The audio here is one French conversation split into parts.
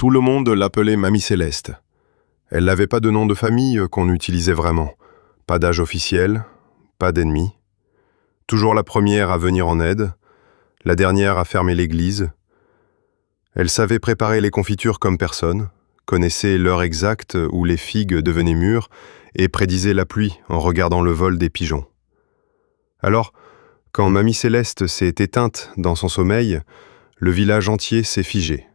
Tout le monde l'appelait Mamie Céleste. Elle n'avait pas de nom de famille qu'on utilisait vraiment. Pas d'âge officiel, pas d'ennemi. Toujours la première à venir en aide, la dernière à fermer l'église. Elle savait préparer les confitures comme personne, connaissait l'heure exacte où les figues devenaient mûres et prédisait la pluie en regardant le vol des pigeons. Alors, quand Mamie Céleste s'est éteinte dans son sommeil, le village entier s'est figé.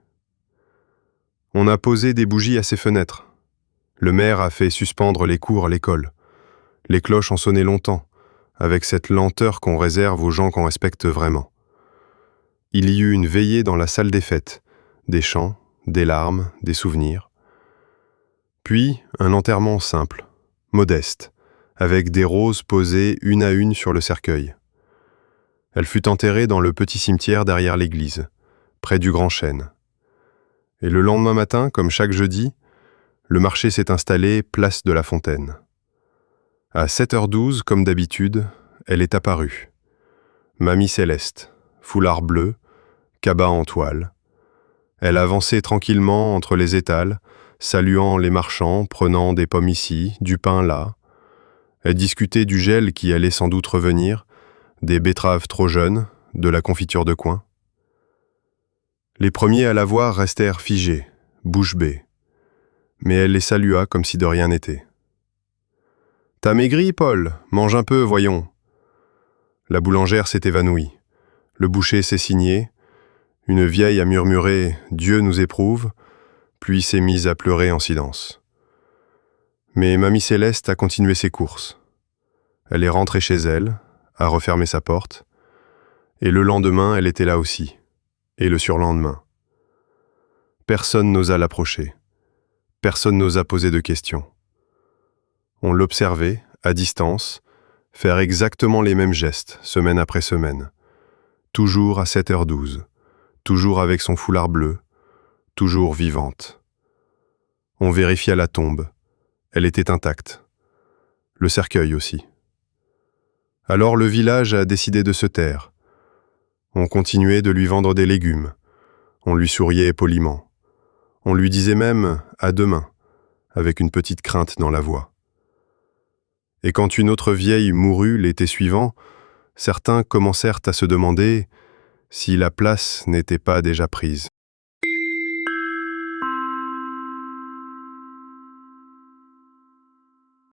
On a posé des bougies à ses fenêtres. Le maire a fait suspendre les cours à l'école. Les cloches ont sonné longtemps, avec cette lenteur qu'on réserve aux gens qu'on respecte vraiment. Il y eut une veillée dans la salle des fêtes, des chants, des larmes, des souvenirs. Puis un enterrement simple, modeste, avec des roses posées une à une sur le cercueil. Elle fut enterrée dans le petit cimetière derrière l'église, près du grand chêne. Et le lendemain matin, comme chaque jeudi, le marché s'est installé place de la Fontaine. À 7h12, comme d'habitude, elle est apparue. Mamie Céleste, foulard bleu, cabas en toile. Elle avançait tranquillement entre les étals, saluant les marchands, prenant des pommes ici, du pain là. Elle discutait du gel qui allait sans doute revenir, des betteraves trop jeunes, de la confiture de coin. Les premiers à la voir restèrent figés, bouche bée. Mais elle les salua comme si de rien n'était. « T'as maigri, Paul ? Mange un peu, voyons. » La boulangère s'est évanouie. Le boucher s'est signé. Une vieille a murmuré « Dieu nous éprouve », puis s'est mise à pleurer en silence. Mais Mamie Céleste a continué ses courses. Elle est rentrée chez elle, a refermé sa porte, et le lendemain, elle était là aussi, et le surlendemain. Personne n'osa l'approcher. Personne n'osa poser de questions. On l'observait, à distance, faire exactement les mêmes gestes, semaine après semaine. Toujours à 7h12, toujours avec son foulard bleu, toujours vivante. On vérifia la tombe. Elle était intacte. Le cercueil aussi. Alors le village a décidé de se taire. On continuait de lui vendre des légumes. On lui souriait poliment. On lui disait même « à demain », avec une petite crainte dans la voix. Et quand une autre vieille mourut l'été suivant, certains commencèrent à se demander si la place n'était pas déjà prise.